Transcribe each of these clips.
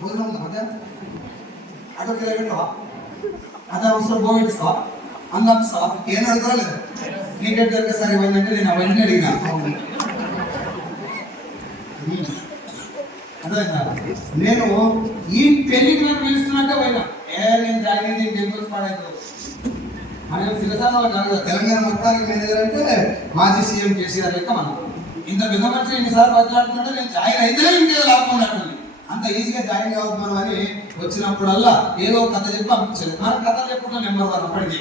ಭೋಜನ ಉಂಟು ಮಧ್ಯಾಹ್ನ ಆಟೋಕ್ಕೆ ಇರ್ತಾವ ಅದ ಅವಸರ ಹೋಗಿಸ್ತಾವ ಅಂದಾಕ್ಸ್ತಾವ ಏನು ಹೇಳ್ತಾರ లేదు నీకెట్ దగ్గర సరే ఇవ్వండి నేను అవన్నీ అడిగినా అదే నేను ఈ పెళ్లికి నన్ను పిలుస్తున్నట్టే పోయినా నేను జాయిన్ అయింది టెంపుల్స్ పాడైతే మన తెలంగాణ కాదు తెలంగాణ మొత్తానికి మేనేజర్ అంటే మాజీ సీఎం కేసీఆర్ లెక్క మనం ఇంత విధమర్చి ఎన్నిసార్లు బట్లాడుతుంటే నేను జాయిన్ అయితే ఇంకేదో లాభం ఉన్నట్టుంది అంత ఈజీగా జాయిన్ కావద్దు మనం అని వచ్చినప్పుడల్లా ఏదో కథ చెప్పి పంపించలేదు మన కథ చెప్పుకుంటే నెంబర్ వన్ అప్పటికి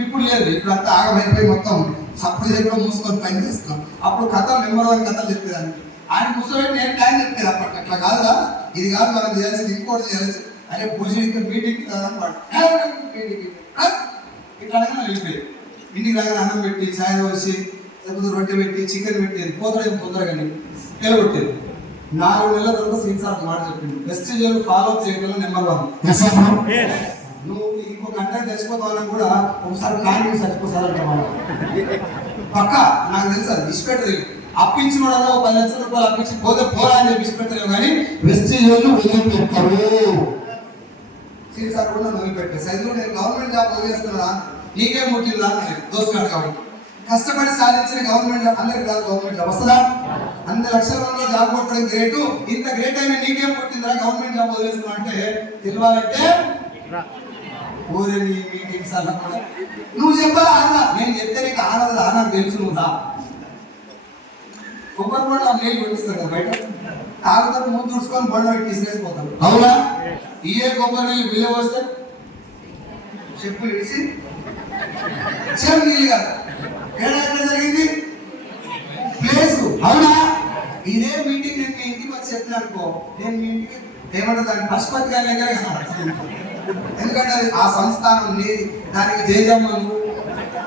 ఇప్పుడు లేదు ఇప్పుడు అంతా ఆగమైపోయి మొత్తం సప్పుడు దగ్గర మూసుకొని పని చేస్తున్నాం అప్పుడు కథలు నెంబర్ వన్ కథలు చెప్పేదానికి ఆయన కూర్చోబెట్టి నేను ప్లాన్ చెప్పేది అప్పటి అట్లా కాదుగా ఇది కాదు మనం చేయాల్సింది ఇంకోటి చేయాల్సి అదే భోజనం మీటింగ్ కాదనమాట ఇట్లా వెళ్ళిపోయేది ఇంటికి రాగానే అన్నం పెట్టి సాయం వచ్చి లేకపోతే రొట్టె పెట్టి చికెన్ పెట్టేది పోతాడేమో తొందరగా నిలబొట్టేది 4 నెలల తర్వాత శ్రీనివాస్ మాట చెప్పింది వెస్టేజ్ ఫాలో అప్ చేయడంలో నెంబర్ వన్ నువ్వు ఇంకో గంట చచ్చిపోతావని కూడా ఒకసారి ప్లాన్ చేసి చచ్చిపోతారంట మనం పక్క నాకు తెలుసు అది విసిపెట్టదు అప్పించిన వాళ్ళ 10 లక్షల రూపాయలు అప్పించి పోతే పోరా అని చెప్పి విసిపెట్టలేవు కానీ వెస్టేజ్ వదిలిపెట్టారు శ్రీనివాస్ కూడా వదిలిపెట్టారు సైజులో నేను గవర్నమెంట్ జాబ్ వదిలేస్తున్నా నీకే ముట్టిందా అని దోస్తున్నాడు కాబట్టి కష్టపడి సాధించిన గవర్నమెంట్ జాబ్ అందరికి కాదు గవర్నమెంట్ జాబ్ వస్తుందా 100 లక్షల మంది జాబ్ కొట్టడం గ్రేటు ఇంత గ్రేట్ అయినా నీకేం పుట్టిందా గవర్నమెంట్ జాబ్ వదిలేస్తున్నా అంటే తెలియాలంటే ఊరే నీ మీటింగ్స్ అలా కూడా నువ్వు చెప్పాలా ఆనా నేను చెప్తే నీకు ఆనదా నాకు తెలుసు నువ్వుదా కొబ్బరి బండ నీళ్ళు కొట్టిస్తారు కదా బయట తాగుతారు ముందు చూసుకొని బండ పెట్టి తీసుకెళ్ళిపోతారు అవునా ఇయే కొబ్బరి నీళ్ళు బిల్లు వస్తే చెప్పు ఇడిసి చెప్ నీళ్ళు కాదు ఎక్కడ జరిగింది ప్లేస్ అవునా ఇదే మీటింగ్ నేను మీ ఇంటికి వచ్చి చెప్పిన అనుకో నేను మీ ఇంటికి ఏమంటారు దాన్ని పశుపతి గారి దగ్గర ఎందుకంటే ఆ సంస్థానం ఉంది దానికి జయజమ్మను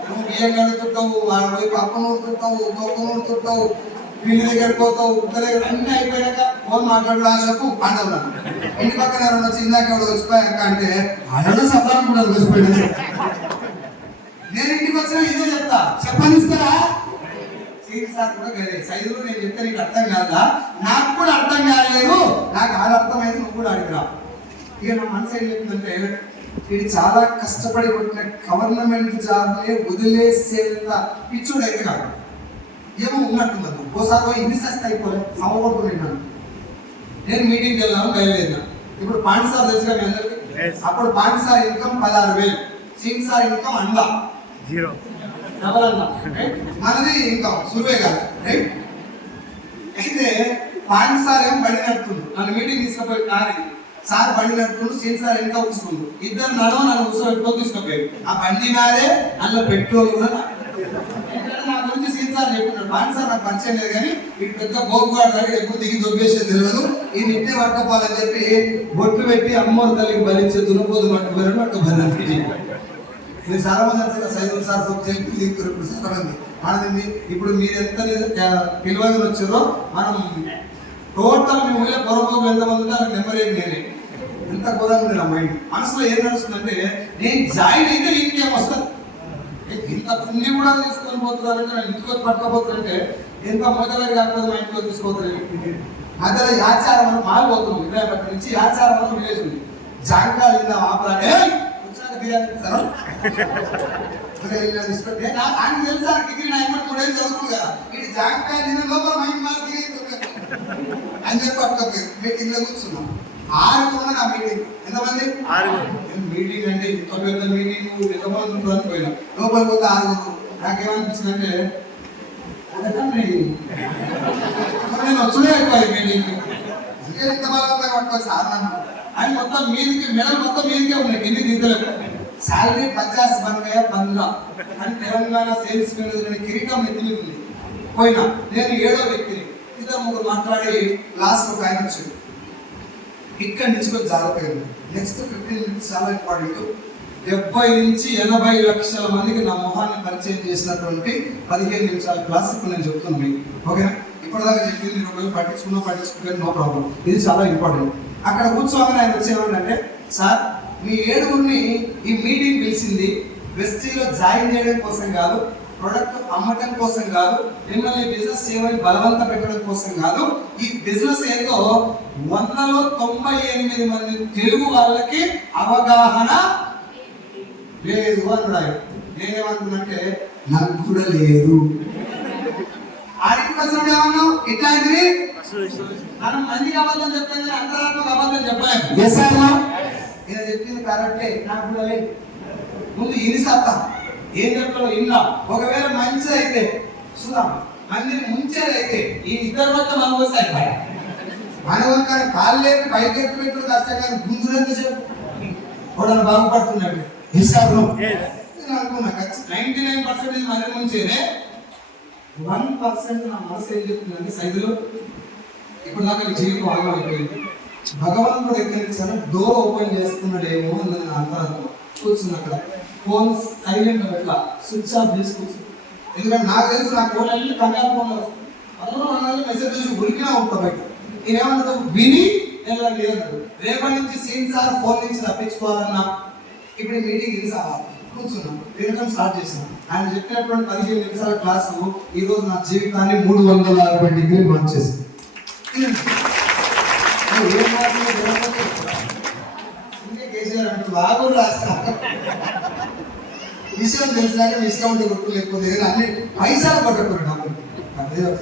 నువ్వు బియ్యం కడుతుంటావు వాళ్ళ వైపు అప్పను ఊరుతుంటావు తొక్కను ఊరుతుంటావు పిల్లి దగ్గర పోతావు ఉక్క దగ్గర అన్ని అయిపోయాక ఫోన్ మాట్లాడు చెప్పు అంటావు ఇంటి పక్కన ఎవరైనా వచ్చి ఇందాక ఎవరు వచ్చిపోయాక అంటే ఆయన సబ్బాన్ కూడా వచ్చిపోయాడు నేను ఇంటికి వచ్చినా ఇదే చెప్తా చెప్పనిస్తారా సార్ కూడా వేరే సైజులో నేను చెప్తే నీకు అర్థం కాదా నాకు కూడా అర్థం కాలేదు నాకు అది అర్థమైంది నువ్వు కూడా అడిగిరా ఇక నా మనసు ఏం చెప్తుందంటే ఇది చాలా కష్టపడి కొట్టిన గవర్నమెంట్ జాబ్నే వదిలేసేంత పిచ్చుడు అయితే కాదు ఏమో ఉన్నట్టుంది అది ఓసారి ఇన్ని సస్త అయిపోలేదు సమకూడుతున్నాను నేను మీటింగ్కి వెళ్ళాను బయలుదేరినా ఇప్పుడు పాండ్ సార్ తెలిసిన మీ అందరికి అప్పుడు పాండ్ sir income 16,000 Singh sir income అందా 0 మనది ఇంకా సులువే కాదు రైట్ అయితే పాండ్ సార్ ఏం బండి నడుపుతుంది నన్ను మీటింగ్ తీసుకుపోయి కాదు సార్ బండి నడుపుతుండు సీన్ సార్ ఇంకా కూర్చుండు ఇద్దరు నన్ను కూర్చోబెట్టుకో తీసుకుపోయాడు ఆ బండి నాదే అందులో పెట్రోల్ కూడా నా గురించి సీన్ సార్ చెప్పినాడు పాండ్ సార్ నాకు పరిచయం లేదు కానీ ఇటు పెద్ద గోపుగాడు దగ్గర ఎక్కువ దిగి దొబ్బేసేది తెలియదు ఈ నిట్టే పట్టుకోవాలని చెప్పి బొట్టు పెట్టి అమ్మోరు తల్లికి భరించే దునపోదు పట్టుకోలేడు పట్టుకోవాలి మీరు చాలా మంది అంటారు సైదుల్ సార్ చెప్పింది ఇప్పుడు చాలా మంది మనది ఇప్పుడు మీరు ఎంత పిలువగా వచ్చారో మనం టోటల్ మీ ఊళ్ళో పొరపోగులు ఎంతమంది ఉంటే నాకు నెంబర్ ఏంటి నేనే ఎంత ఘోరంగా ఉంది నా మైండ్ మనసులో ఏం నడుస్తుందంటే నేను జాయిన్ అయితే ఇంకేం వస్తుంది ఇంత పుణ్యం కూడా తీసుకొని పోతున్నారంటే నేను ఇంటికి వచ్చి పట్టుకోపోతున్నారంటే ఎంత మొదలై కాకపోతే మా ఇంట్లో తీసుకోవద్దు మధ్యలో యాచారం అని మారిపోతుంది విద్యాపట్నం నుంచి యాచారం అని విలేజ్ ఉంది జాంకాలు ఇందా ఆపలాంటి బిర్యానీ ఆయన తెలుసా డిగ్రీ 9 ఏళ్ళు చదువుతుంది కదా ఇది జాంకాయ తినే లోపల మైండ్ మార్క్ అని చెప్పి పట్టుకోపోయి మీటింగ్ లో కూర్చున్నాం 6 నా మీటింగ్ ఎంతమంది మీటింగ్ అంటే ఇంత పెద్ద మీటింగ్ ఎంతమంది ఉంటారు అని పోయినా లోపల పోతే 6 నాకేమనిపించింది అంటే నేను వచ్చుడే ఎక్కువ మీటింగ్ అంటే ఇంత బాగా పట్టుకోవచ్చు 6 ఆయన మొత్తం మీదికి మెడల్ మొత్తం మీదికే ఉన్నాయి ఎన్ని దిద్దలేదు శాలరీ 50 బన్ గయా 15 అని తెలంగాణ సేల్స్ మేనేజర్ కిరీటం నెత్తిని ఉంది పోయినా నేను 7వ వ్యక్తిని ఇద్దరు ముగ్గురు మాట్లాడి లాస్ట్ ఒక ఆయన వచ్చాడు ఇక్కడ నుంచి కొంచెం జాగ్రత్తగా నెక్స్ట్ 15 మినిట్స్ చాలా ఇంపార్టెంట్ 70 నుంచి 80 లక్షల మందికి నా మొహాన్ని పరిచయం చేసినటువంటి 15 నిమిషాల క్లాస్ ఇప్పుడు నేను చెప్తున్నాను మీకు ఓకేనా ఇప్పటిదాకా చెప్పింది మీరు పట్టించుకోలేదు నో ప్రాబ్లం ఇది చాలా ఇంపార్టెంట్ అక్కడ కూర్చోగానే ఆయన వచ్చేవాడంటే సార్ మీ 7గురిని ఈ మీటింగ్ పిలిచింది వెస్టీలో జాయిన్ చేయడం కోసం కాదు ప్రొడక్ట్ అమ్మటం కోసం కాదు, మిమ్మల్ని బిజినెస్ చేయమని బలవంత పెట్టడం కోసం కాదు. ఈ బిజినెస్ ఏదో 100లో 98 మంది తెలుగు వాళ్ళకి అవగాహన లేదు అన్నాడు. నేనేమంటున్నానంటే నాకు కూడా లేదు. ఆడికి వచ్చినప్పుడు ఏమన్నావు ఇట్లాంటివి మనం మందికి అబద్ధం చెప్తాం కానీ అంతరాత్మక అబద్ధం చెప్పలేము. ఇలా చెప్పింది కరెక్టే, నాకు కూడా లేదు. ముందు ఇది సత్తా ఏం చెప్తావు ఇన్నా. ఒకవేళ మంచి అయితే చూద్దాం, మందిని ముంచేదైతే ఈ ఇద్దరు వద్ద మనం వస్తాయి మనవంకాయ కాళ్ళు లేపి పైకి ఎత్తి పెట్టుకుని కష్టం కానీ గుంజులంతా చెప్పు కూడా బాగుపడుతున్నాడు హిసాబులో. నేను అనుకున్నా 99% మన ముంచేదే, 1% నా మనసు ఏం చెప్తుందంటే సైజులో ఇప్పుడు దాకా నీ జీవితం ఆగం అయిపోయింది. భగవంతుడు ఎక్కడిచ్చారో డోర్ ఓపెన్ చేస్తున్నాడేమో అని నేను అంతరాత్మ కూర్చున్నా. అక్కడ ఫోన్ సైలెంట్ పెట్టా, స్విచ్ ఆఫ్ చేసి కూర్చున్నా. ఎందుకంటే నాకు తెలుసు నా ఫోన్ అన్ని కంగారు ఫోన్లో వస్తుంది. మెసేజ్ చూసి ఉరికినా ఉంటా బయట. నేనేమన్నా విని వెళ్ళండి అన్నాడు. రేపటి నుంచి సీన్ సార్ ఫోన్ నుంచి తప్పించుకోవాలన్నా ఇప్పుడు మీటింగ్ ఇది సార్ కూర్చున్నాం, వినడం స్టార్ట్ చేసాం. ఆయన చెప్పినటువంటి 15 నిమిషాల క్లాసు ఈ రోజు నా జీవితాన్ని 360 డిగ్రీలు మార్చేసింది. కేసీఆర్ అంటూ బాగు రాస్తా విషయం తెలిసినాక డిస్కౌంట్ కొట్టు లేకపోతే అన్ని పైసలు కొట్టకూడదు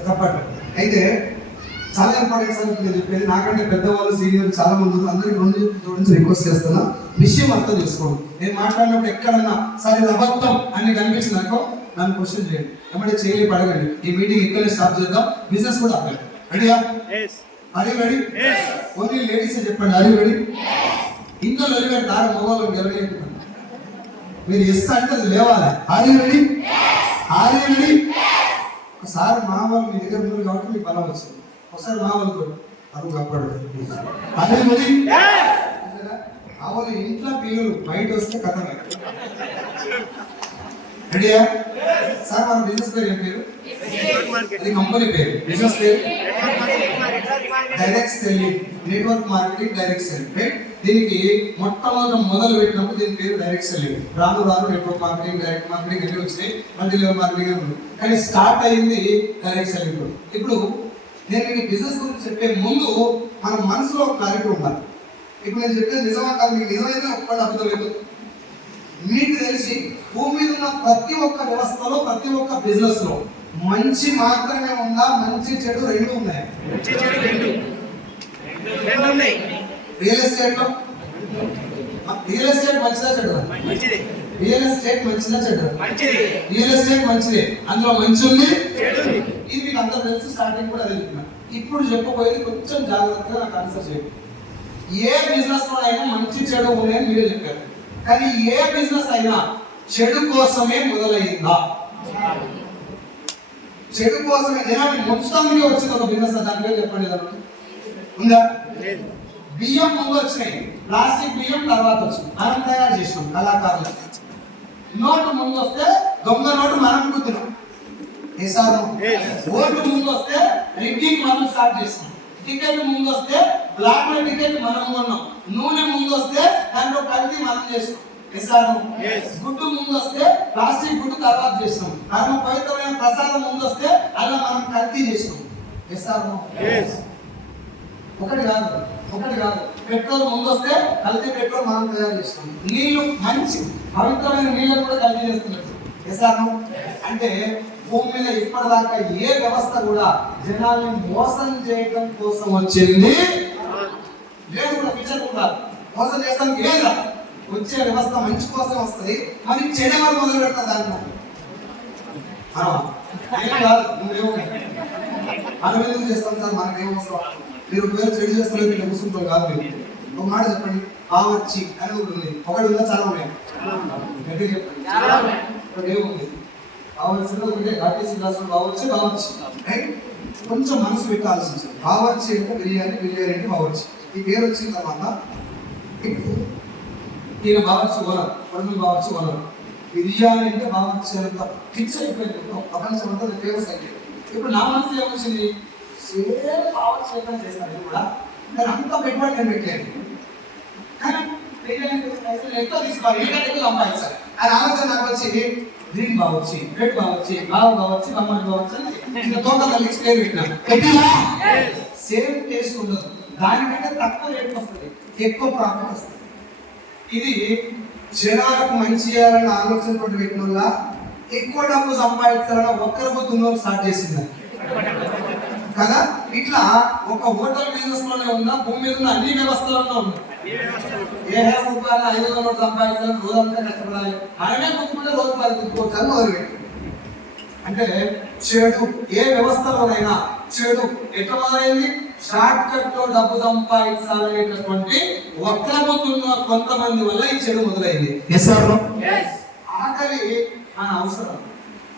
తప్పట్టు. అయితే చాలా ఇంపార్టెంట్ అని నేను చెప్పేది, నాకంటే పెద్దవాళ్ళు సీనియర్ చాలా మంది అందరికీ 2 చూడించి రిక్వెస్ట్ చేస్తున్నా, విషయం అర్థం చేసుకోండి. నేను మాట్లాడినప్పుడు ఎక్కడన్నా సరే అబద్ధం అని కనిపించినాకో నన్ను క్వశ్చన్ చేయండి, ఏమంటే చేయలే పడగండి. ఈ మీటింగ్ ఇక్కడే స్టార్ట్ చేద్దాం, బిజినెస్ కూడా అవ్వాలి. రెడీయా? రెడీ? ఓన్లీ లేడీస్ చెప్పండి. రెడీ? ఇంట్లో వెళ్ళిపెడతారు, మొగోళ్ళు గెలగలేకున్నారు. మీరు ఎస్ అంటే అది లేవాలి. రెడీ? రెడీ? ఒకసారి మా వాళ్ళు మీ దగ్గర ఉన్నారు కాబట్టి మీకు బలం వచ్చింది. ఒకసారి మా వాళ్ళు అది కాపాడు. ఆ వాళ్ళు ఇంట్లో పిల్లలు బయట వస్తే కథమే. రెడీయా? సార్ మన బిజినెస్ పేరు ఏం పేరు? అది కంపెనీ పేరు. బిజినెస్ పేరు direct selling, network marketing, direct selling. Right? దీనికి మొదలు పెట్టినప్పుడు దీని పేరు డైరెక్ట్ సెల్లింగ్. రాను నెట్వర్క్ మార్కెటింగ్, డైరెక్ట్ మార్కెటింగ్ అన్ని వచ్చినాయి, మల్టీ లెవెల్ మార్కెటింగ్ ఉంది. కానీ స్టార్ట్ అయింది డైరెక్ట్ సెల్లింగ్. ఇప్పుడు నేను మీకు బిజినెస్ గురించి చెప్పే ముందు మన మనసులో క్లారిటీ ఉండాలి. ఇప్పుడు నేను చెప్పేది నిజమా కాదు, మీకు నిజమైతే ఒక్కటి అబద్ధం. మీకు తెలిసి భూమి మీద ఉన్న ప్రతి ఒక్క వ్యవస్థలో, ప్రతి ఒక్క బిజినెస్ లో మంచి మాత్రమే ఉందా, మంచి చెడు రెండు ఉన్నాయి? రియల్ ఎస్టేట్ లో రియల్ ఎస్టేట్ మంచిదా చెడు? రియల్ ఎస్టేట్ మంచిదా చెడు? రియల్ ఎస్టేట్ మంచిదే, అందులో మంచి ఉంది, ఇది మీకు అందరూ తెలుసు. స్టార్టింగ్ కూడా అదే చెప్తున్నా. ఇప్పుడు చెప్పబోయేది కొంచెం జాగ్రత్తగా నాకు ఆన్సర్ చేయండి. ఏ బిజినెస్ లో అయినా మంచి చెడు ఉన్నాయని మీరే చెప్పారు, కానీ ఏ బిజినెస్ అయినా చెడు కోసమే మొదలైందా? చెడు కోసమే మొత్తానికి వచ్చింది ఒక బిజినెస్, దాని పేరు చెప్పండి. ఉందా? బియ్యం ముందు వచ్చినాయి, ప్లాస్టిక్ బియ్యం తర్వాత వచ్చింది, మనం తయారు చేసినాం కళాకారులు. నోటు ముందు వస్తే దొంగ నోటు మనం గుద్దినాం, ఓటు ముందు వస్తే రిగ్గింగ్ మనం స్టార్ట్ చేసినాం, టికెట్ ముందు వస్తే బ్లాక్ టికెట్ మనం కొన్నాం, నూనె ముందు వస్తే దాంట్లో కల్తీ మనం చేసినాం. గుడ్డు ముందు వస్తే ప్లాస్టిక్ గుడ్డు తర్వాత చేసినాం, పరమ పవిత్రమైన ప్రసాదం ముందు వస్తే అలా మనం కల్తీ చేసినాం. ఒకటి కాదు పెట్రోల్ ముందు వస్తే కల్తీ పెట్రోల్ మనం తయారు చేసినాం. నీళ్లు మంచి పవిత్రమైన నీళ్ళను కూడా కల్తీ చేస్తున్నాం. అంటే భూమి మీద ఇప్పటిదాకా ఏ వ్యవస్థ కూడా జనాల్ని మోసం చేయడం కోసం వచ్చింది లేదు. కూడా పిక్చర్ కూడా మోసం చేస్తానికి లేదా, వచ్చే వ్యవస్థ మంచి కోసం వస్తుంది. మరి చెడు ఎవరు మొదలు పెడతారు దాంట్లో? మనం ఎందుకు చేస్తాం సార్? మనకేమవసరం? మీరు పేరు చెడు చేస్తారు, మీరు కూర్చుంటారు కాదు. మీరు ఒక మాట చెప్పండి, బావర్చి అని ఉంటుంది. ఒకటి ఉందా? చాలా ఉన్నాయి. గట్టిగా చెప్పండి, ఏముంది? బావర్చిలో ఒకటే ఆర్టీసీ క్లాసులో బావర్చి రైట్. కొంచెం మనసు పెట్టి ఆలోచించాలి. బావర్చి అంటే బిర్యానీ, బిర్యానీ అంటే బావర్చి. ఈ పేరు వచ్చిన తర్వాత ఈయన Bawarchi owner, original Bawarchi owner. Biryani అంటే బావర్చి అంత ఫిక్స్ అయిపోయింది, ప్రపంచం అంతా ఫేమస్ అయిపోయింది. ఇప్పుడు నా మనసులో ఏమొచ్చింది? సేమ్ బావర్చి చేస్తాను కూడా, కానీ అంత పెట్టుబడి నేను పెట్టలేదు. కానీ బిర్యానీ ఎక్కువ తీసుకోవాలి, ఇంకా ఎక్కువ సంపాదించాలి అని ఆలోచన నాకు వచ్చింది. గ్రీన్ బావచ్చు, రెడ్ బావచ్చు, బావ కావచ్చు, అమ్మాయి కావచ్చు అని చిన్న తోట కలిసి పేరు పెట్టినా సేమ్ టేస్ట్ ఉండదు. దానికంటే తక్కువ రేట్ వస్తుంది, ఎక్కువ ప్రాఫిట్ వస్తుంది. ఇది జనాలకు మంచి చేయాలన్న ఆలోచనతో పెట్టిన వల్ల ఎక్కువ డబ్బు సంపాదించాలని ఒక్కరి పొద్దున్న స్టార్ట్ చేసింది కదా. ఇట్లా ఒక హోటల్ బిజినెస్ లోనే ఉందా, భూమి మీద ఉన్న అన్ని వ్యవస్థలలో ఉంది. ఏ రూపాయలు 500 సంపాదించాలని రోజంతా కష్టపడాలి, మనమే కొట్టుకుంటే రోజు 10 కొట్టుకోవచ్చు అని మొదలుపెట్టి. అంటే చెడు ఏ వ్యవస్థలోనైనా చెడు ఎట్లా మొదలైంది? షార్ట్ కట్ లో డబ్బు సంపాదించాలనేటటువంటి వక్రబుద్ధున్న కొంతమంది వల్ల ఈ చెడు మొదలైంది. ఆకలి మన అవసరం,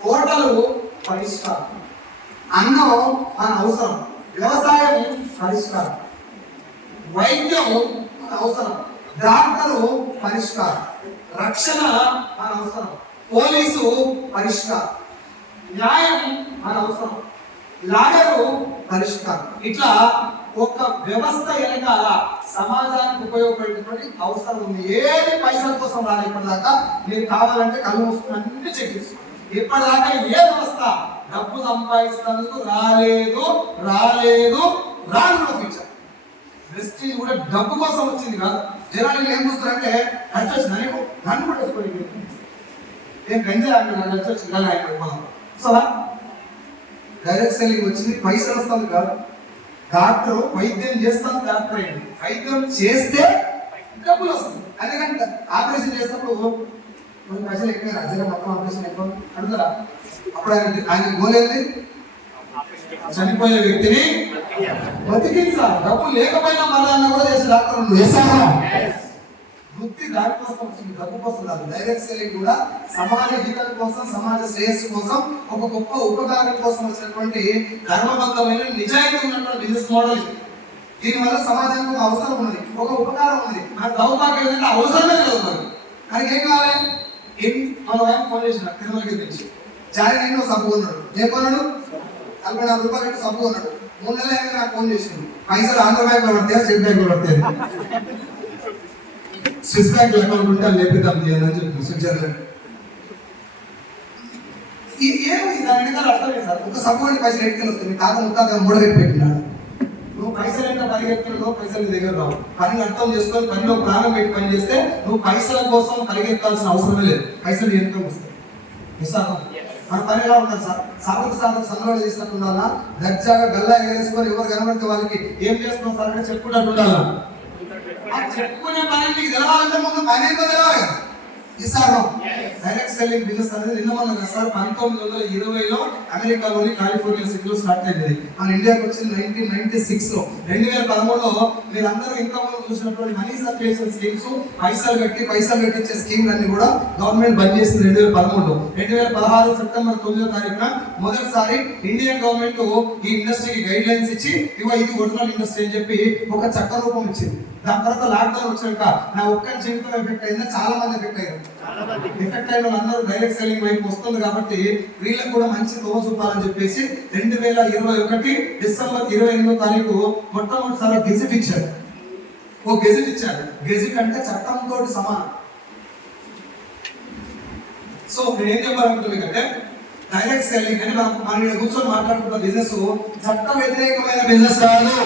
హోటలు పరిష్కారం, అన్నం మన అవసరం, వ్యవసాయం పరిష్కారం, వైద్యం మన అవసరం, డాక్టరు పరిష్కారం, రక్షణ మన అవసరం, పోలీసు పరిష్కారం, న్యాయం మన అవసరం, లాయరు పరిష్కారం. ఇట్లా ఒక వ్యవస్థ వెనకాల సమాజానికి ఉపయోగపడేటువంటి అవసరం ఉంది. ఏది పైసల కోసం రాలేదు. ఇప్పటిదాకా మీరు కావాలంటే కళ్ళు మూసుకుని అన్ని చెక్ చేసుకోండి. ఇప్పటిదాకా ఏ వ్యవస్థ డబ్బు సంపాదిస్తున్నందుకు రాలేదు ఫ్యూచర్. వెస్టీజ్ కూడా డబ్బు కోసం వచ్చింది కాదు. జనాలు ఏం చూస్తారంటే వచ్చేసి నన్ను కూడా వేసుకోండి, నేను గంజా వచ్చి సో డైరెక్ట్ సెల్లింగ్ వచ్చింది, పైసలు వస్తుంది కాదు. డాక్టర్ వైద్యం చేస్తాను, డాక్టర్ అయింది, వైద్యం చేస్తే డబ్బులు వస్తుంది. అందుకంటే ఆపరేషన్ చేసినప్పుడు కొన్ని పైసలు ఎక్కువ అజల మొత్తం ఆపరేషన్ ఎక్కువ అడుగుతారా? అప్పుడు ఆయన గోలేంది చనిపోయే వ్యక్తిని బతికించాలి. డబ్బు లేకపోయినా మళ్ళీ కూడా చేసే డాక్టర్ చేశారా? వృత్తి దానికోసం వచ్చింది, డబ్బు కోసం కాదు. డైరెక్ట్ సెల్లింగ్ కూడా సమాజ హితం కోసం, సమాజ శ్రేయస్సు కోసం, ఒక గొప్ప ఉపకారం కోసం వచ్చినటువంటి ధర్మబద్ధమైన నిజాయితీ ఉన్నటువంటి బిజినెస్ మోడల్. దీనివల్ల సమాజానికి ఒక అవసరం ఉన్నది, ఒక ఉపకారం ఉన్నది. మన దౌర్భాగ్యం ఏంటంటే అవసరమే లేదు మనకి. మనకి ఏం కావాలి? మన వైపు ఫోన్ చేసిన తిరుమలకి తెచ్చి జాయిన్ అయిన సబ్బు ఉన్నాడు, ఏ కొన్నాడు 44 రూపాయలు సబ్బు ఉన్నాడు. 3 నెలలు అయినా నాకు ఫోన్ చేసిండు. పైసలు ఆంధ్ర బ్యాంక్ లో పడతాయా, స్టేట్ బ్యాంక్ లో పడతాయి? స్విస్ బ్యాంక్ అకౌంట్ ఉంటే అది లేపిద్దాం చేయాలని చెప్పి స్విట్జర్లాండ్. ఏమి దాని వెనకాల అర్థం లేదు సార్. ఒక సపోర్ట్ పైసలు ఎట్టుకెళ్ళి వస్తుంది. మీ తాత ముత్తాత మూడగట్టి పెట్టినాడు. నువ్వు పైసలు ఎంత పరిగెత్తులో పైసలు నీ దగ్గర రావు. పనిని అర్థం చేసుకొని పనిలో ప్రాణం పెట్టి పని చేస్తే నువ్వు పైసల కోసం పరిగెత్తాల్సిన అవసరమే లేదు. పైసలు ఎంతో వస్తాయి. విశాఖం మన పని ఎలా ఉంటుంది సార్? సాగుతు సందులో చేసినట్టు ఉండాలా, దర్జాగా గల్లా ఎగరేసుకొని ఎవరు కనబడితే వాళ్ళకి ఏం చేస్తున్నావు సార్ అంటే చెప్పుకుంటూ ఉండాలా. చెప్పుకునే పని నీకు తెలవాలంటే ముందు పని ఏంటో తెలవాలి కదా. ఇస్తారు డైరెక్ట్ సెల్లింగ్ బిజినెస్ అనేది నిన్న మొన్న సార్ 1920లో అమెరికాలోని కాలిఫోర్నియా సిటీలో స్టార్ట్ అయింది. మన ఇండియాకి వచ్చింది 1996లో. 2013లో మీరందరూ ఇంకా చూసినటువంటి మనీ సర్క్యులేషన్ స్కీమ్స్, పైసలు కట్టించే స్కీమ్ అన్ని కూడా గవర్నమెంట్ బంద్ చేసింది 2013లో. 2016 సెప్టెంబర్ 9వ తారీఖున మొదటిసారి ఇండియన్ గవర్నమెంట్ ఈ ఇండస్ట్రీకి గైడ్ లైన్స్ ఇచ్చి ఇది ఒరిజినల్ ఇండస్ట్రీ అని చెప్పి ఒక చట్ట రూపం ఇచ్చింది. దాని తర్వాత లాక్డౌన్ వచ్చాక నా ఒక్కరి జీవితం ఎఫెక్ట్ అయిందా? చాలా మంది ఎఫెక్ట్ అయ్యారు. ఎఫెక్ట్ అయిన వాళ్ళందరూ డైరెక్ట్ సెల్లింగ్ వైపు వస్తుంది కాబట్టి వీళ్ళకి కూడా మంచి తోవ చూపాలని చెప్పేసి 2021 డిసెంబర్ 28వ తారీఖు మొట్టమొదటిసారి గెజిట్ ఇచ్చారు. గెజిట్ ఇచ్చారు. గెజిట్ అంటే చట్టంతో సమానం. సో నేను ఏం చెప్పాలనుకుంటున్నానంటే డైరెక్ట్ సెల్లింగ్ అని మనం కూర్చొని మాట్లాడుతున్న బిజినెస్ చట్ట వ్యతిరేకమైన బిజినెస్ కాదు,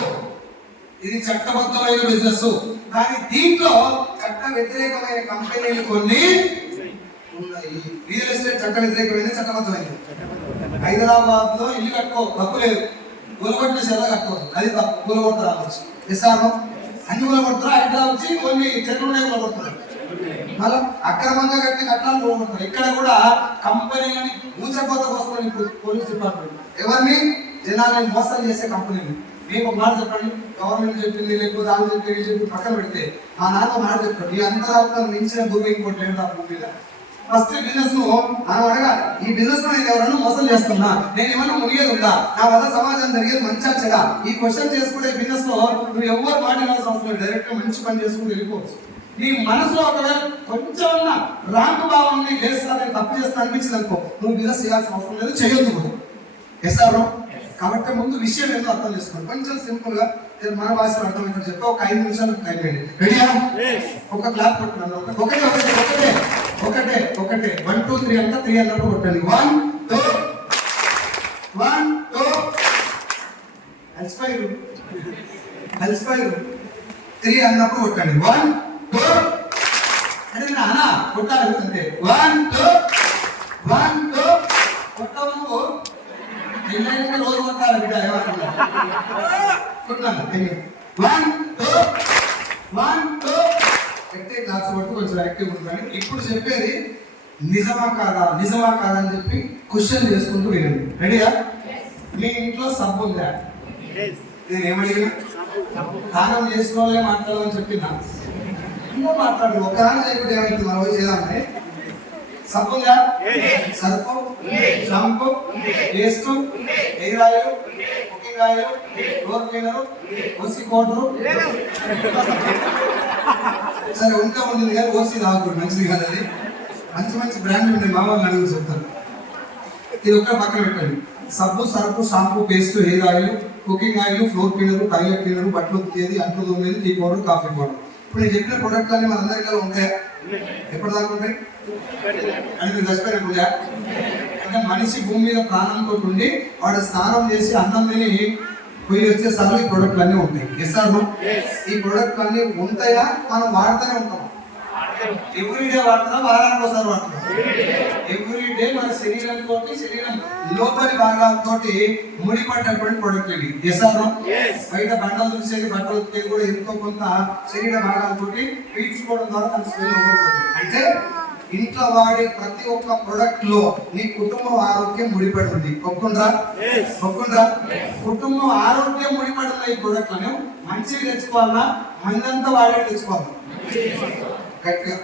ఇది చట్టబద్ధమైన బిజినెస్. కానీ దీంట్లో చట్ట వ్యతిరేకమైన కంపెనీలు కొన్ని ఉన్నాయి. రియల్ ఎస్టేట్ చట్ట వ్యతిరేకమైన, చట్టబద్ధమైనది. హైదరాబాద్ లో ఇల్లు కట్టుకో, తప్పు లేదు. కూలగొట్టిన చెర కట్టుకోవచ్చు, అది తప్పు. కూలగొట్ట రావచ్చు. ఎస్ఆర్ఓ అన్ని కూలగొడతారు. హైదరాబాద్ వచ్చి కొన్ని చెట్లు కూలగొడతారు. మళ్ళీ అక్రమంగా కట్టిన కట్టాలు కూలగొడతారు. ఇక్కడ కూడా కంపెనీలని ఊచకోత కోసం ఇప్పుడు పోలీస్ డిపార్ట్మెంట్ ఎవరిని జనాలను మోసం చేసే కంపెనీలు. మీకు ఒక మాట చెప్పండి, గవర్నమెంట్ చెప్పింది లేకపోతే వాళ్ళు చెప్పింది చెప్పి పక్కన పెడితే మా నాన్న మాట చెప్పాడు, ఈ అంతరాత్మను మించిన భూమి ఇంకోటి లేదు ఆ భూమి మీద. ఫస్ట్ బిజినెస్ ను మనం అడగాలి, ఈ బిజినెస్ లో నేను ఎవరైనా మోసం చేస్తున్నా, నేను ఏమైనా మునిగేది ఉందా, నా వల్ల సమాజం జరిగేది మంచిగా చెడా, ఈ క్వశ్చన్ చేసుకుంటే బిజినెస్ లో నువ్వు ఎవరు మాట వినాల్సిన అవసరం లేదు. డైరెక్ట్ గా మంచి పని చేసుకుని వెళ్ళిపోవచ్చు. నీ మనసులో ఒకవేళ కొంచెం రాంగ్ భావం లేస్తాను, తప్పు చేస్తా అనిపించింది అనుకో, నువ్వు బిజినెస్ చేయాల్సిన అవసరం లేదు, చేయొద్దు కూడా. ఎస్ఆర్ఓ కాబట్టి ముందు విషయం ఏంటో అర్థం చేసుకోండి. కొంచెం సింపుల్ గా మన భాషలో అర్థమైందని చెప్పి ఒక 5 నిమిషాలు టైం వేయండి. రెడీయా? ఒక క్లాప్ కొట్టుకున్నాను. ఒకటే ఒకటే 1 2 3 అంతా 3 అన్నప్పుడు కొట్టండి 1 2 1 2 అల్స్పైర్ 3 అన్నప్పుడు కొట్టండి 1 2 అంటే నానా కొట్టాలి అంతే 1 2 1 2 కొట్టావు నువ్వు ఎన్నైనా రోజు కొట్టాలి బిడ్డ ఏమంటున్నా కొట్టాను 1 2 1 2 ఎట్టే క్లాస్ పట్టు కొంచెం యాక్టివ్ ఉంటాను. ఇప్పుడు చెప్పేది నిజమా కాదా అని చెప్పి క్వశ్చన్ చేసుకుంటూ వినండి. రెడీయా? మీ ఇంట్లో సబ్బు ఉందా? నేను ఏమడిగినా దానం చేసుకోవాలే మాట్లాడాలని చెప్పినా ఇంకా మాట్లాడు ఒక దాని చేయకుండా ఏమైంది మన వయసు ఏదాన్ని సబ్బు ఉందా? Surf, shampoo, paste, hair oil, cooking oil, floor cleaner, ఓసి పౌడరు. సరే ఇంకా ఉంటుంది కానీ ఓసి తాగకూడదు, మంచిది కాదు అది. మంచి బ్రాండ్లు ఉన్నాయి, మా వాళ్ళు అడుగు చెప్తాను. ఇది ఒక్క పక్కన పెట్టండి. సబ్బు, surf, shampoo, paste, hair oil, cooking oil, floor cleaner, toilet cleaner, బట్టలు ఉతికేది, అంట్లు తోమేది, టీ పౌడర్, కాఫీ పౌడర్. ఇప్పుడు నేను చెప్పిన ప్రొడక్ట్ అన్ని మన అందరికీ ఉంటాయా? ఎప్పటిదాకా ఉంటాయి అని మీరు చచ్చిపోయినప్పుడుగా? అంటే మనిషి భూమి మీద ప్రాణంతో ఉండి వాడు స్నానం చేసి అన్నం తిని పోయి వచ్చేసారి ఈ ప్రొడక్ట్లు అన్నీ ఉంటాయి. ఎస్ఆర్ ఈ ప్రొడక్ట్లు అన్నీ ఉంటాయా? మనం వాడుతూనే ఉంటాం. ఎవ్రీడే వాడుతున్నాం, వారానికి ఒకసారి వాడుతున్నాం. ఎవ్రీడే మన శరీరం లోపలి భాగాలతో ముడిపడ్డటువంటి ప్రొడక్ట్ ఇవి. ఎస్ఆర్ బయట బండలు చూసేది, బట్టలు ఉతికేది కూడా ఎంతో కొంత శరీర భాగాలతో పీల్చుకోవడం ద్వారా మన స్మెల్ ఉపయోగపడుతుంది. అంటే ఇంట్లో వాడే ప్రతి ఒక్క ప్రొడక్ట్ లో నీ కుటుంబం ఆరోగ్యం ముడిపడి ఉంది. ఒప్పుకుండ్రా? కుటుంబం ఆరోగ్యం ముడిపడి ఉన్న ఈ ప్రొడక్ట్లను మంచిగా తెచ్చుకోవాలన్నా మందంతా వాడే తెచ్చుకోవాలి. గట్టిగా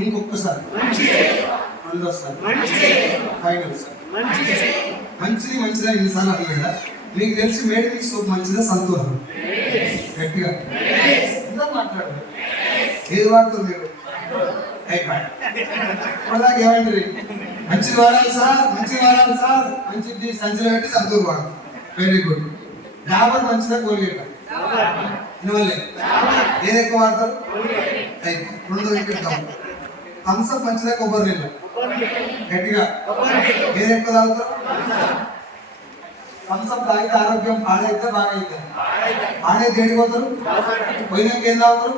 ఇంకొకసారి మళ్ళీసారి ఫైనల్ సార్ మంచిదా ఇన్నిసార్లు అన్నాడా? మీకు తెలిసి మేడ్ మిక్స్ సోప్ మంచిదా సంతూరం? గట్టిగా ఇంకా మాట్లాడు. ఏది వాడుతారు మీరు? ఇప్పటిదాకా ఏమంటారు? మంచిది వాడాలి సార్, మంచిది సంచులు పెట్టి సంతూరు వాడు. Very good. డాబర్ మంచిదా కోల్గేట్? ఏది ఎక్కువ వాడతారు? రెండో వికెట్టాం. థమ్స్అప్ మంచిదా కొబ్బరి నీళ్ళు? గట్టిగా ఏది ఎక్కువ తాగుతారు? థమ్స్అప్ తాగితే ఆరోగ్యం పాడైతే బాగా అయితే పాడైతే ఏడిపోతారు. పోయినాక ఏం తాగుతారు?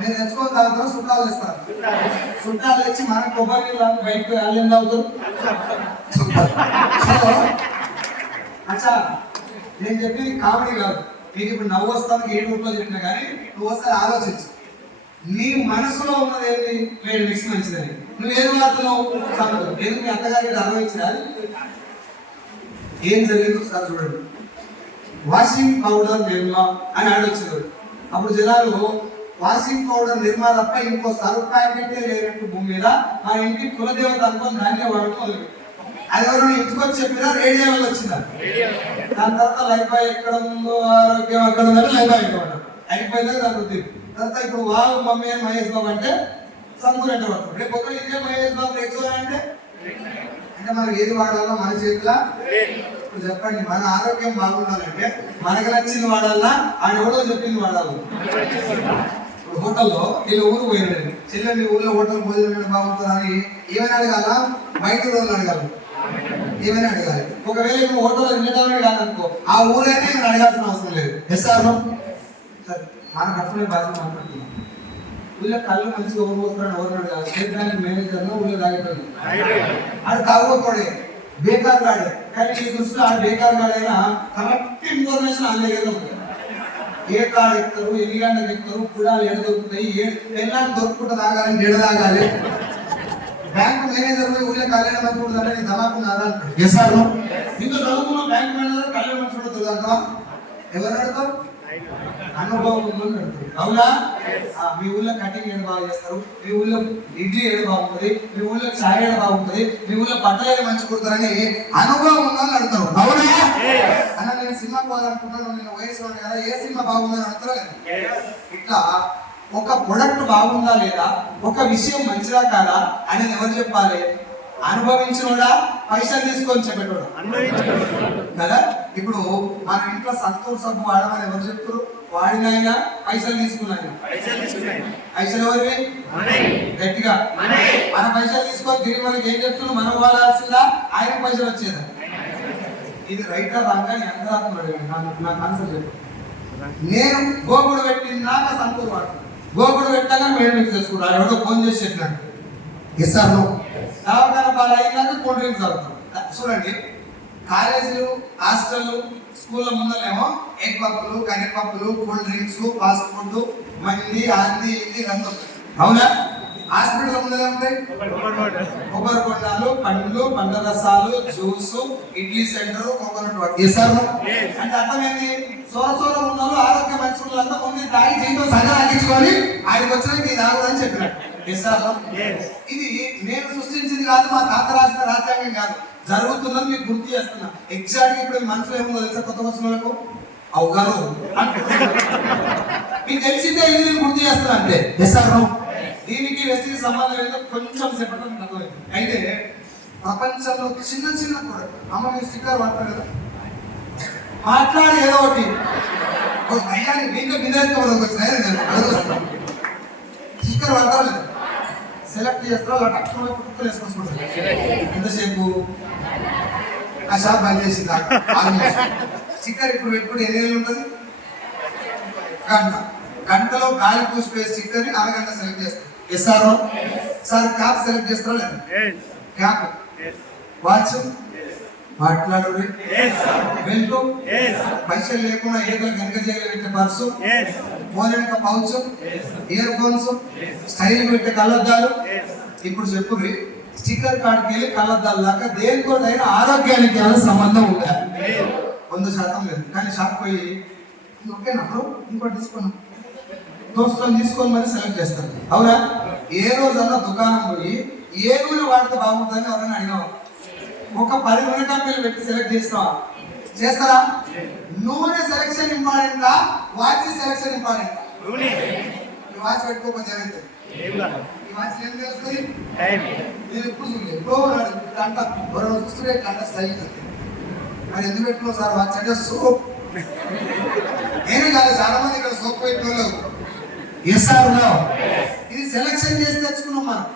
నేను తెచ్చుకొని తాగుతారు, చుట్టాలు ఇస్తారు. చుట్టాలు తెచ్చి మనకు కొబ్బరి నీళ్ళు బయటకు వాళ్ళు ఏం తాగుతారు? అచ్చా నేను చెప్పింది కామెడీ కాదు. నీకు ఇప్పుడు నవ్వు వస్తానికి ఏ రూపంలో చెప్పినా కానీ నువ్వు వస్తే ఆలోచించు. నీ మనసులో ఉన్నది ఏంటి? మేడ్ మిక్స్ మంచిదని. నువ్వు ఏది వాడుతున్నావు? ఎందుకు మీ అత్తగారికి అనుభవించాలి? ఏం జరిగిందో సార్ చూడండి. వాషింగ్ పౌడర్ నిర్మా అని ఆడొచ్చారు. అప్పుడు జనాలు వాషింగ్ పౌడర్ నిర్మా తప్ప ఇంకో సర్ఫ్ ప్యాకెట్ లేనట్టు భూమి మీద మా ఇంటికి కులదేవత అనుకోని దాన్నే వాడుకోవాలి. అది ఎవరు ఇంటికి వచ్చి చెప్పినా రేడియో వల్ల వచ్చిందా? దాని తర్వాత లైఫ్ బాయ్ ఎక్కడ ఉందో ఆరోగ్యం అక్కడ ఉందంటే లైఫ్ బాయ్ అయిపోయిందా దాని వృద్ధి. తర్వాత ఇప్పుడు వావ్ మమ్మీ అని మహేష్ బాబు అంటే సంతూర్ అంటే పడుతుంది. రేపు పొద్దున ఇదే మహేష్ బాబు ఎక్సో అంటే మనం ఏది వాడాలో మన చేతిలో. ఇప్పుడు చెప్పండి, మన ఆరోగ్యం బాగుండాలంటే మనకు నచ్చింది వాడాలా, ఆయన ఎవడో చెప్పింది వాడాలి. హోటల్లో వీళ్ళ ఊరు పోయినాడు, చెల్లె మీ ఊళ్ళో హోటల్ భోజనం బాగుంటుందా అని ఏమైనా అడగాల? బయట రోజులు అడగాలి, ఏమైనా అడగాలి. ఒకవేళ ఇప్పుడు హోటల్లో తినడానికి కాదనుకో, ఆ ఊరైనా నేను అడగాల్సిన అవసరం లేదు. ఎస్ఆర్ సరే మనకు అప్పుడే భాష మాట్లాడుతున్నాం. ఊళ్ళో కళ్ళు మంచిగా ఎవరు పోతున్నాడు ఎవరు అడగాలి? స్టేట్ బ్యాంక్ మేనేజర్ ఊళ్ళో తాగేటోడు అది తాగకపోడే బేకార్ గాడే. కానీ ఈ దృష్టిలో ఆ బేకార్ గాడైనా కరెక్ట్ ఇన్ఫర్మేషన్ ఆయన దగ్గర ఉంటుంది. ఏ కాడు ఎక్కుతారు, ఎన్ని గంటలకు ఎక్కుతారు, కుడాలు ఎడ దొరుకుతాయి, ఎన్నాళ్ళు దొరుకుకుంటూ తాగాలని ఎడ తాగాలి. బ్యాంక్ మేనేజర్ పోయి ఊళ్ళో కళ్యాణ మంచి ఉంటుందంటే నీ దమాకు నాదా అంటాడు. ఎస్ఆర్ ఇంకా చదువుకున్న బ్యాంక్ మేనేజర్ కళ్యాణ మంచి ఉంటుంది అంటావా? ఎవరు అడతావు? అనుభవం ఉందని అడుగుతారు. అవునా? మీ ఊళ్ళో కటింగ్ ఏడు బాగా చేస్తారు, మీ ఊళ్ళో ఇడ్లీ ఏడు బాగుంటుంది, మీ ఊళ్ళో చాయ్ ఏడు బాగుంటుంది, మీ ఊళ్ళో బట్టలు ఏడు మంచి కుడతారని అనుభవం ఉందని అడుగుతారు. అవునా? అన్న నేను సినిమా పోవాలనుకుంటాను, నేను వయసు ఉంది కదా, ఏ సినిమా బాగుందని అడుగుతారు. ఇట్లా ఒక ప్రొడక్ట్ బాగుందా లేదా, ఒక విషయం మంచిదా కాదా అనేది ఎవరు చెప్పాలి? అనుభవించినోడా, పైసలు తీసుకొని చెప్పేటోడా కదా. ఇప్పుడు మన ఇంట్లో సంతూర్ సబ్బు వాడమని ఎవరు చెప్తారు? వాడినైనా పైసలు తీసుకున్నాయి. పైసలు ఎవరివి? గట్టిగా మన పైసలు తీసుకొని తిరిగి మనకి ఏం చెప్తున్నాం? మనం వాడాల్సిందా ఆయన పైసలు వచ్చేదా? ఇది రైటర్ రాగా ఎంత నాకు ఆన్సర్ చెప్పు. నేను గోకుడు పెట్టినాక సంతూరు వాడు గోకుడు పెట్టాక మేడం మీకు తెలుసుకుంటారు. ఎవడో ఫోన్ చేసి చెప్పినాడు ఇస్తారు దవాఖాన పాలు అయినాక కూల్ డ్రింక్స్ తాగుతాం. చూడండి, కాలేజీలు హాస్టళ్ళు స్కూళ్ళ ముందరేమో ఎగ్ పప్పులు కరివేపప్పులు కూల్ డ్రింక్స్ ఫాస్ట్ ఫుడ్ మంది అంది ఇది రంగు. అవునా? హాస్పిటల్ ముందరే ఉంటాయి కొబ్బరి బొండాలు, పండ్లు, పండ్ల రసాలు, juice, idli centre, coconut water చేస్తారు. అంటే అర్థమైంది, సోర ఉన్నారు ఆరోగ్య మంచులంతా ముందు తాగి జీవితం సగం తగ్గించుకొని ఆయనకు వచ్చిన ఈ తాగుదని చెప్పినట్టు. ఇది నేను సృష్టించింది కాదు, మా తాత రాసిన రాజ్యాంగం కాదు, జరుగుతుందని మీకు గుర్తు చేస్తున్నా. ఎగ్జాక్ట్ ఇప్పుడు మనసులో ఏముందో తెలుసా? కొత్త వస్తువులకు అవగారు మీకు తెలిసిందే, ఇది నేను గుర్తు చేస్తున్నా అంతే. దీనికి వెస్ట్కి సంబంధం ఏదో కొంచెం చెప్పడం అర్థమైంది. అయితే ప్రపంచంలో చిన్న చిన్న కూడా అమ్మ మీరు స్టిక్కర్ వాడతారు కదా, మాట్లాడి ఏదో ఒకటి అయ్యాన్ని దీంట్లో బిందెత్తుకోవడానికి వచ్చినాయి. స్టిక్కర్ వాడతారు లేదు, సెలెక్ట్ చేస్తారో అలా టక్కున కుక్కలు వేసుకొచ్చుకుంటారు. ఎంతసేపు ఆ షాప్ బంద్ చేసి స్టిక్కర్ ఇప్పుడు పెట్టుకుని ఎన్ని నెలలు ఉంటుంది? గంటలో గాలి పూసిపోయే స్టిక్కర్ అరగంట సెలెక్ట్ చేస్తారు. ఎస్ఆర్ఓ సార్ క్యాప్ సెలెక్ట్ చేస్తారా లేదా? క్యాప్, వాచ్, మాట్లాడు, బెల్ట్, పైసలు లేకుండా ఏదో గనక చేయగలిగే పర్సు, ఫోన్ వెనక పౌచ్, ఇయర్ ఫోన్స్, స్టైల్ పెట్టే కళ్ళద్దాలు. ఇప్పుడు చెప్పుర్రి, స్టిక్కర్ కార్డ్కి వెళ్ళి కళ్ళద్దాలు దాకా దేనికోటైనా ఆరోగ్యానికి ఏమైనా సంబంధం ఉందా? 100% లేదు. కానీ షాప్ పోయి ఓకేనా బ్రో ఇంకోటి తీసుకున్నాం దోస్తులను తీసుకొని మరి సెలెక్ట్ చేస్తారు. అవునా? ఏ రోజన్నా దుకాణం పోయి ఏ నూనె వాడితే బాగుంటుందని ఎవరైనా అడిగావు? ఒక 10 నూనె కంపెనీలు పెట్టి సెలెక్ట్ చేస్తావా? చేస్తారా? నూనె సెలెక్షన్ ఇంపార్టెంటా, వాచ్ సెలెక్షన్ ఇంపార్టెంటా? ఈ వాచ్ పెట్టుకోకపోతే ఏమైతే ఈ వాచ్ ఏం తెలుస్తుంది? నేను ఎప్పుడు చూడలేదు. గంట చూస్తుంటే గంట స్టైల్ మరి ఎందుకు పెట్టుకున్నావు సార్ వాచ్ అంటే? సోప్. నేను కాదు, చాలా మంది ఇక్కడ సోప్ పెట్టుకోలేవు. ఇది సెలెక్షన్ చేసి తెచ్చుకున్నాం మనం.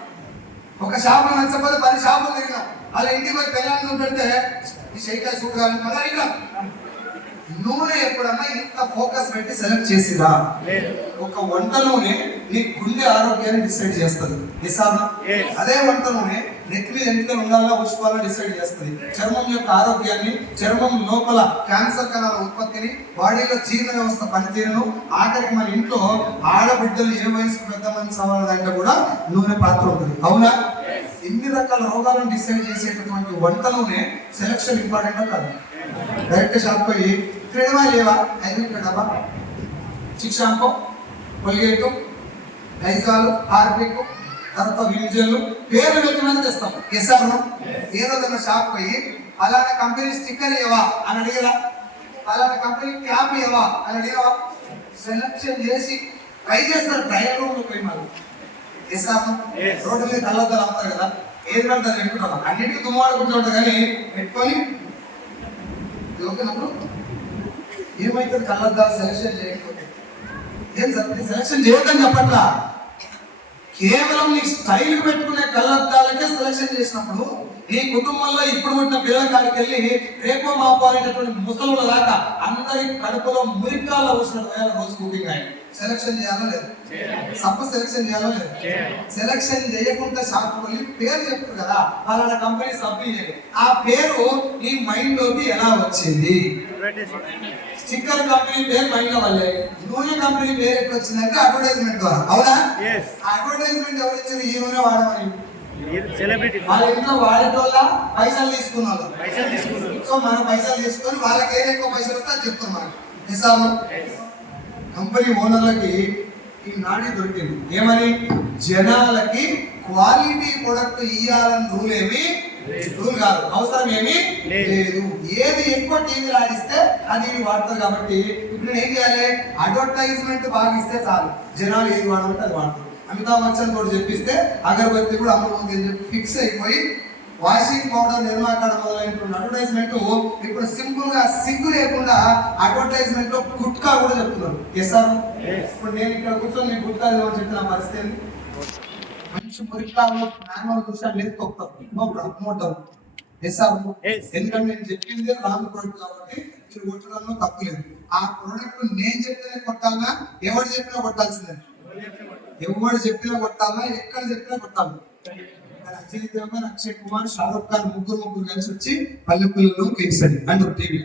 ఒక షాప్ నచ్చకపోతే 10 షాపులు తిరిగినాం. అలా ఇంటికి పోయి పెళ్ళాన్ని పెడితే ఈ షైకాయ సూట్ కావాలి మళ్ళీ అడిగినాం. నూనె ఎప్పుడన్నా ఇంత ఫోకస్ పెట్టి సెలెక్ట్ చేసిరా? ఒక వంట నూనె నీ గుండె ఆరోగ్యాన్ని డిసైడ్ చేస్తుంది. అదే వంట నూనె నెత్తి మీద ఎంపికలు ఉండాలా ఉష్పాలను డిసైడ్ చేస్తుంది. చర్మం యొక్క ఆరోగ్యాన్ని, చర్మం లోపల క్యాన్సర్ కణాల ఉత్పత్తిని, బాడీలో జీర్ణ వ్యవస్థ పనితీరును, ఆఖరికి మన ఇంట్లో ఆడబిడ్డలు ఏ వయసుకు పెద్ద మంది సవాళ్ళంటే కూడా నూనె పాత్ర ఉంటుంది. అవునా? ఎన్ని రకాల రోగాలను డిసైడ్ చేసేటటువంటి వంట నూనె సెలక్షన్ ఇంపార్టెంట్ కాదు. డైరెక్ట్ షాప్ పోయి క్రీడమా లేవా 5 డబ్బా, చిక్ షాంపూ, కొల్గేటు, లైజాలు, హార్పిక్, తర్వాత విమ్జెల్ పేర్లు పెట్టమని తెస్తాం. ఎస్ఆర్ను ఏదోదన్న షాప్ పోయి అలాంటి కంపెనీ స్టిక్కర్ ఇవ్వవా అని అడిగరా? అలాంటి కంపెనీ క్యాప్ ఇవ్వవా అని అడిగవా? సెలెక్షన్ చేసి ట్రై చేస్తారు. ట్రయల్ రూమ్ లో పోయి మళ్ళీ ఎస్ఆర్ను రోడ్డు మీద కళ్ళద్దాలు అమ్ముతారు కదా, ఏది పడతారు పెట్టుకుంటాం. అన్నిటికీ దుమ్మాడు కూర్చోంటారు కానీ పెట్టుకొని ఓకేనప్పుడు ఏమైతుంది? కళ్ళద్దాలు సెలెక్షన్ చేయకపోతే ఏం సార్ సెలెక్షన్ చేయొద్దని చెప్పట్లా, కేవలం నీ స్టైల్ పెట్టుకునే కళ్ళద్దాలకే సెలెక్షన్ చేసినప్పుడు నీ కుటుంబంలో ఇప్పుడు పుట్టిన పిల్లకాడికి వెళ్ళి రేపో మాపో అనేటటువంటి ముసలుల దాకా అందరి కడుపులో మురికాల్లో వచ్చిన రోజు కుకింగ్ అయ్యి సెలెక్షన్ చేయాలో లేదు? సబ్బు సెలెక్షన్ చేయాలో లేదు? సెలెక్షన్ చేయకుండా షాప్ వెళ్ళి పేరు చెప్తారు కదా, అలాంటి కంపెనీ సబ్బు. ఆ పేరు నీ మైండ్ లోకి ఎలా వచ్చింది? స్టిక్కర్ కంపెనీ పేరు మైండ్ లో వల్లే. నూనె కంపెనీ పేరు ఎక్కడ వచ్చిందంటే అడ్వర్టైజ్మెంట్ ద్వారా. అవునా? అడ్వర్టైజ్మెంట్ ఎవరు ఇచ్చారు? ఈ నూనె వాడమని వాళ్ళ ఇంట్లో వాడేటోళ్ళ పైసలు తీసుకున్నారు. సో మనం పైసలు తీసుకొని వాళ్ళకి ఏం ఎక్కువ పైసలు వస్తే అది చెప్తాం. మనకి నిజాము కంపెనీ ఓనర్లకి ఈ నాడి దొరికింది. ఏమని? జనాలకి క్వాలిటీ ప్రొడక్ట్ ఇవ్వాలని రూల్ కాదు, అవసరం ఏమీ లేదు. ఏది ఎక్కువ టీవీలు ఆడిస్తే అది వాడతారు. కాబట్టి ఇప్పుడు నేను ఏం చేయాలి? అడ్వర్టైజ్మెంట్ బాగా ఇస్తే చాలు, జనాలు ఏది వాడాలంటే అది వాడతారు. అమితాబ్ బచ్చన్ కూడా చెప్పిస్తే అగరబత్తి కూడా అమలు ఉంది అని చెప్పి ఫిక్స్ అయిపోయి వాషింగ్ పౌడర్ నిర్మాకాడ మొదలైనటువంటి అడ్వర్టైజ్మెంట్ ఇప్పుడు సింపుల్ గా సిగ్గు లేకుండా అడ్వర్టైజ్మెంట్ లో గుట్కా కూడా చెప్తున్నారు. ఎస్ సార్, ఇప్పుడు నేను ఇక్కడ కూర్చొని మీకు గుట్కా చెప్పిన పరిస్థితి ఏంది? మంచి మురికాలు నార్మల్ చూసాను లేదు తొక్కుతారు, నో ప్రాబ్లం. ఎస్ సార్, ఎందుకంటే నేను చెప్పింది రాంగ్ ప్రోడక్ట్ కాబట్టి మీరు కొట్టడంలో తప్పులేదు. ఆ ప్రోడక్ట్ నేను చెప్తేనే కొట్టాలా, ఎవరు చెప్పినా కొట్టాల్సిందే. ఎవరు చెప్పినా కొట్టాలా, ఎక్కడ చెప్పినా కొట్టాలి. అజయ్ దేవగన్, అక్షయ్ కుమార్, షారుఖ్ ఖాన్ ముగ్గురు కలిసి వచ్చి పల్లె పిల్లలు కేసరి అంటారు టీవీ.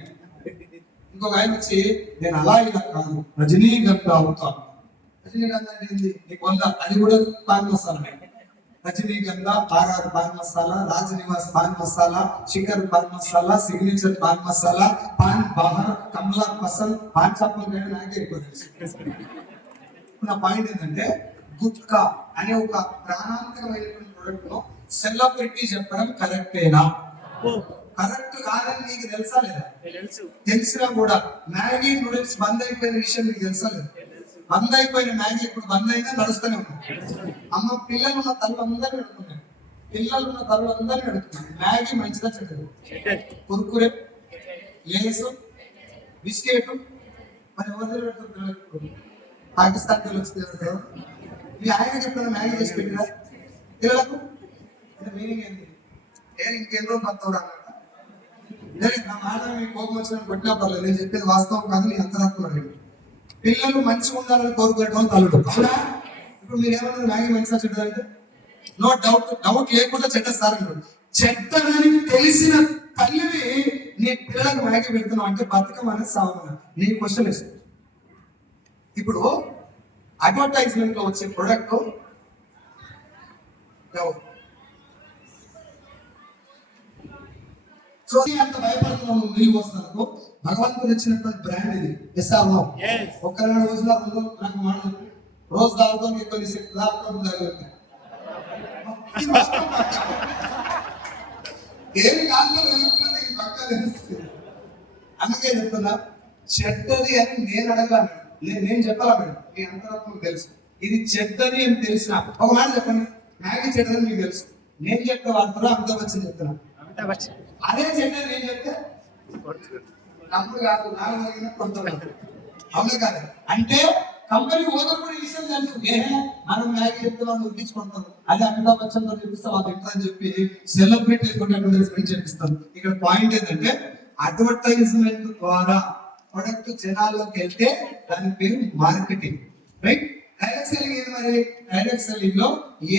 ఇంకొక ఆయన వచ్చి నేను అలా ఇలా కాదు రజనీగంధ అవుతాను. రజనీగంధ ఏంది నీకు వల్ల? అది కూడా పాన్ మసాలా. రజనీగంధ, ఆర్ఆర్ పాన్ మసాలా, రాజ్ నివాస్ పాన్ మసాలా, శిఖర్ పాన్ మసాలా, సిగ్నేచర్ పాన్ మసాలా, పాన్ బహార్, కమలా పసంద్, పాన్ చాపల్ కంటే నాకే ఎక్కువ తెలుసు. నా పాయింట్ ఏంటంటే గుట్కా అనే ఒక ప్రాణాంతకమైనటువంటి ప్రొడక్ట్ లో సెలబ్రిటీ చెప్పడం కరెక్టేనా? కరెక్ట్ కాదని నీకు తెలుసా లేదా? తెలిసినా కూడా మ్యాగీ నూడిల్స్ బంద్ అయిపోయిన విషయం నీకు తెలుసా లేదా? బంద్ అయిపోయిన మ్యాగీ ఇప్పుడు బంద్ అయినా నడుస్తూనే ఉన్నాయి. అమ్మ పిల్లలున్న తల్లులందరూ పెడుతున్నాయి, పిల్లలున్న తల్లులందరూ పెడుతున్నాయి. మ్యాగీ మంచిదా చెడ్డది? కుర్కురే, లేసు, బిస్కెట్ మరి ఎవరి పెడుతున్నారు? పాకిస్తాన్ పిల్లలు వచ్చి మీ ఆయన చెప్పిన మ్యాగీ చేసి పెట్టినా పిల్లలకు మీనింగ్ ఏంటి? ఇంకెన్ని రోజులు పడతావు అన్నమాట. నా మాట మీకు కోపం వచ్చిన కొట్టినా పర్లేదు, నేను చెప్పేది వాస్తవం కాదు, నీ అంతరాత్మ. పిల్లలు మంచిగా ఉండాలని కోరుకునేటోళ్ళు తల్లుడు, అవునా? ఇప్పుడు మీరు ఏమన్నారు మ్యాగీ మంచిగా చెడ్డదంటే నో డౌట్ లేకుండా చెడ్డస్తారు. చెడ్డదని తెలిసిన తల్లిని నీ పిల్లలకు మ్యాగీ పెడుతున్నావు అంటే బతకమని సాగుతున్నా. నీ క్వశ్చన్ వేస్తుంది. ఇప్పుడు అడ్వర్టైజ్మెంట్ లో వచ్చే ప్రొడక్ట్ సో అంత భయపడుతున్నాము. నీళ్ళు వస్తున్నందుకు భగవంతుడు ఇచ్చినటువంటి బ్రాండ్ ఇది. Yes or no? ఒక్క 2 రోజుల ముందు నాకు మాట రోజు దాంతో కొన్ని ఏమి కాదు పక్క తెలుస్తుంది. అందుకే చెప్తున్నా చెడ్డది అని నేను అడగలను, నేను చెప్పాలా మేడం? మీ అంతరాత్మకు తెలుసు ఇది చెడ్డది అని తెలిసిన. ఒక మాట చెప్పండి, మ్యాగీ చెడ్డదని మీకు తెలుసు, నేను చెప్తే వాడుతారో అమితాబ్ బచ్చన్ చెప్తున్నా. అదే చెడ్డది నేను చెప్తే నమ్ముడు కాదు, నాలుగు కొంత అవును కాదు. అంటే కంపెనీ ఓనర్ కూడా ఈ విషయం తెలుసు. మనం మ్యాగీ చెప్తే వాళ్ళు ఉద్దించుకుంటాం, అదే అమితాబ్ బచ్చన్ తో చూపిస్తాం వాళ్ళు ఎంత అని చెప్పి సెలబ్రిటీ అడ్వర్టైజ్మెంట్ చేపిస్తాం. ఇక్కడ పాయింట్ ఏంటంటే అడ్వర్టైజ్మెంట్ ద్వారా ప్రొడక్ట్ జనాల్లోకి వెళ్తే దాని పేరు మార్కెటింగ్, రైట్? డైరెక్ట్ సెల్లింగ్ ఏంటి మరి? డైరెక్ట్ సెల్లింగ్ లో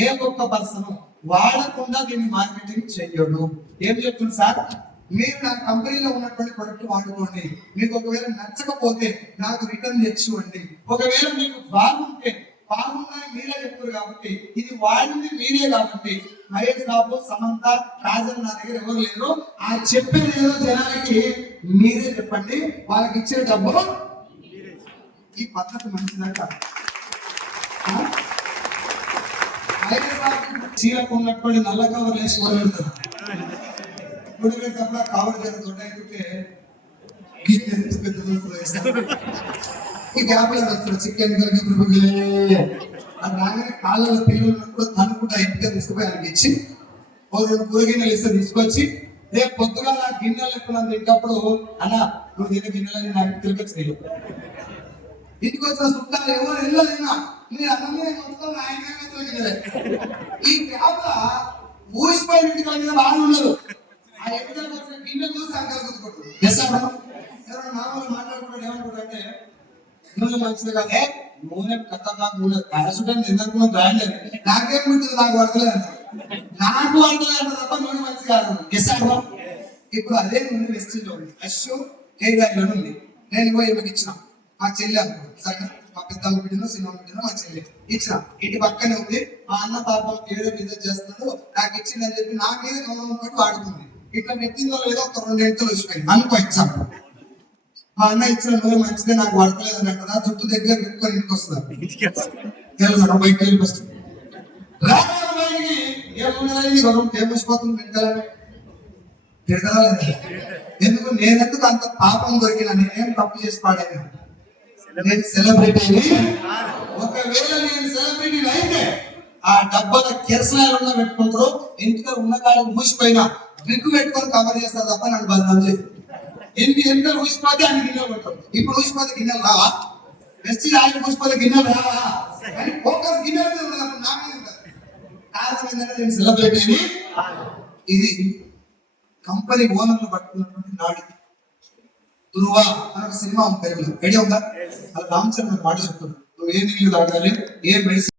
ఏ ఒక్క పర్సన్ వాడకుండా దీన్ని మార్కెటింగ్ చేయడు. ఏం చెప్తుంది సార్? మీరు నా కంపెనీలో ఉన్నటువంటి ప్రొడక్ట్ వాడుకోండి, మీకు ఒకవేళ నచ్చకపోతే నాకు రిటర్న్ తెచ్చివ్వండి, ఒకవేళ మీకు బాగుందని మీరే చెప్తారు కాబట్టి ఇది వాడింది మీరే కాబట్టి మహేష్ బాబు, సమంత, కాజల్ నా దగ్గర ఎవరు లేరు, ఆ చెప్పేది ఏదో జనాలకి మీరే చెప్పండి, వాళ్ళకి ఇచ్చే డబ్బు. ఈ పద్ధతి మంచిదంట. మహేష్ బాబు చీరకు ఉన్నటువంటి నల్ల కవర్ వేసి వదిలేస్తారు. ఇప్పుడు పెట్టినప్పుడు కవర్ జరుగుతుంటే ఈ గ్యాప్ లో వస్తారు చికెన్ అది రాగానే కాళ్ళ పిల్లలు ఉన్నప్పుడు తనుకుంటా ఇంటికి తీసుకుపోయి ఆయనకి ఇచ్చి ఓ 2 కూరగిన్నెలు ఇస్తే తీసుకొచ్చి రేపు పొద్దుగా నా గిన్నెలు ఎక్కువ తింటప్పుడు అలా నువ్వు తినే గిన్నెలని నాకు తిరిగి ఇంటికి వచ్చిన చుట్టాలు ఎవరు వెళ్ళలేనా మీరు అన్నీ మొత్తం గిన్నెలే. ఈ గ్యాప్ ఊసిపోయిన ఇంటికి వెళ్ళిన వాళ్ళు ఉండరు. ఆ ఎదురు వచ్చిన గిన్నెలు చూసి అంకలు గుర్తుకుంటారు. ఎవరైనా మామూలు మాట్లాడుకుంటాడు ఏమంటాడు అంటే నూనె మంచిది కాదే, నూనె ఖతర్నాక్ నూనె పారాషూట్ ఎందుకు బ్రాండ్ నాకేం ఉంటుంది, నాకు వర్తలేదు అంటారు. నాకు వర్తలేదు అంటారు తప్ప నూనె మంచిది కాదు. ఇప్పుడు అదే నూనె వెస్టేజ్ ఉంది, ఫ్రెష్ హెయిర్ ఆయిల్ అని ఉంది. నేను ఇవ్వ ఈమెకి ఇచ్చిన, మా చెల్లి అనుకో సరే, మా పెద్దమ్మ బిడ్డను సినిమా బిడ్డను మా చెల్లి ఇచ్చిన, ఇంటి పక్కనే ఉంది. మా అన్న పాపం ఏదో బిజినెస్ చేస్తున్నాడు, నాకు ఇచ్చిందని చెప్పి నా మీద గమనం పెట్టి వాడుతుంది. ఇట్లా పెట్టిందో లేదో ఒక 2 గంటలు వచ్చిపోయింది అనుకో ఎగ్జాంపుల్. మా అన్న ఇచ్చిన నూనె మంచిదే నాకు పడతలేదు అని అంటారా, జుట్టు దగ్గర పెట్టుకొని ఇంటికి వస్తున్నారు బయటకి వెళ్ళి వస్తుంది. ఏమొచ్చిపోతుంది వెంటనే తిరగదా లేదా? ఎందుకు నేనెందుకు అంత పాపం దొరికినా, నేనేం తప్పు చేసి పాడాను? నేను సెలబ్రిటీని. ఒకవేళ నేను సెలబ్రిటీని అయితే ఆ డబ్బాల కిరసనాయలు పెట్టుకుంటారు, ఇంటికి ఉన్న కాడికి మూసిపోయినా బ్రిక్ పెట్టుకొని కవర్ చేస్తారు తప్ప నన్ను బదనాలు చేస్తారు. ఎన్ని ఎంతలు ఊసిపోతే అన్ని గిన్నెలు పెట్టారు. ఇప్పుడు ఊసిపోతే గిన్నెలు రావా? వెస్టిజ్ ఆయిల్ ఊసిపోతే గిన్నెలు రావా? కానీ ఫోకస్ గిన్నెల మీద ఉన్నప్పుడు నా మీద ఉంటుంది. కారణం ఏంటంటే నేను సెలబ్రిటీని. ఇది కంపెనీ ఓనర్లు పట్టుకున్నటువంటి నాడి. ధృవ అని ఒక సినిమా ఉంది తెలుగులో, ఐడియా ఉందా? అది రామచంద్ర మాట చెప్తున్నాడు, నువ్వు ఏ నీళ్ళు తాగాలి, ఏ మెడిసిన్